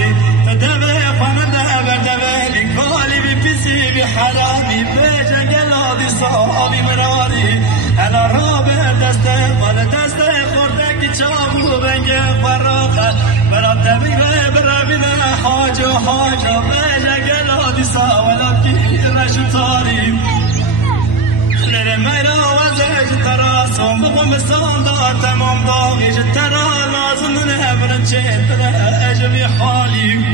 حالي تدبي خانده بردبي قالي بپیسی بی حرامی بیجه گلادی صحابی مراری هلا را بر دسته مال دسته خورده که چابو بنگه فراقه برام دبیره برامینه حاج و حاجا بیجه گلادی صحابی رشو تاریم لره میرا وزش تراسم بقوم بساندار تمام داغیش ترا لازم نهبرن چه تره اجبی حالیم